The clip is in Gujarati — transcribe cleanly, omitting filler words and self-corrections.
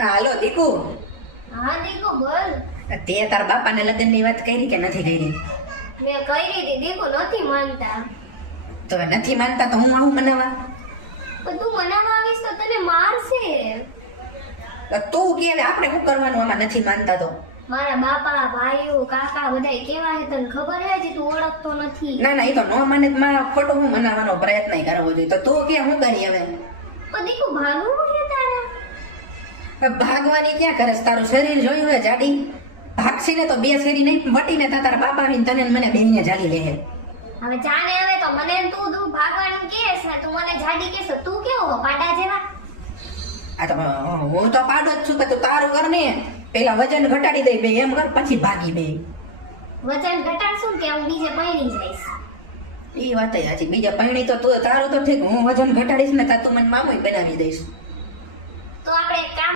હાલો દીકુ, હા દીકુ બોલ. તે તાર બાપાને લગ્નની વાત કરી કે નથી કરી? મેં કરી હતી દીકુ, નથી માનતા. તો હવે નથી માનતા તો હું આવું મનાવા? પણ તું મનાવવા આવીશ તો તને મારશે. તો તું કે હવે આપણે શું કરવાનું આમાં નથી માનતા તો? મારા બાપા ભાઈઓ કાકા બધાય કેવા છે તને ખબર છે જે તું ઓળખતો નથી. ના ના, એ તો ન માને તો મારા ખોટો હું મનાવવાનો પ્રયત્ન કરવો જોઈએ. તો તું કે હું કરી હવે? પણ દીકુ ભાગવું છે તારા. હવે ભાગવાની ક્યાં કરે છે? તારું શરીર જોયું હોય જાડી, ભાગશી ને તો બે શેરી નહીં વટીને તારા બાપા આવીને તને ને મને બેહીને જાલી લે. હવે જાને હવે તો મને તું ભાગવાનું કહેશ ને તું મને જાડી કહેશ તો તું કેવો પાડા જેવા. આ તો હું તો પાડો જ છું કે તું તારું કર ને, પેલા વજન ઘટાડી દઈ બે એમ કર, પછી ભાગી બે. વજન ઘટાડશું કે હું બીજે પૈણી જઈશ. એ વાત સાચી, બીજા પૈણી તો તું તારું તો ઠીક, હું વજન ઘટાડીશ ને તું મને મામુય બનાવી દઈશ. તો આપણે એક કામ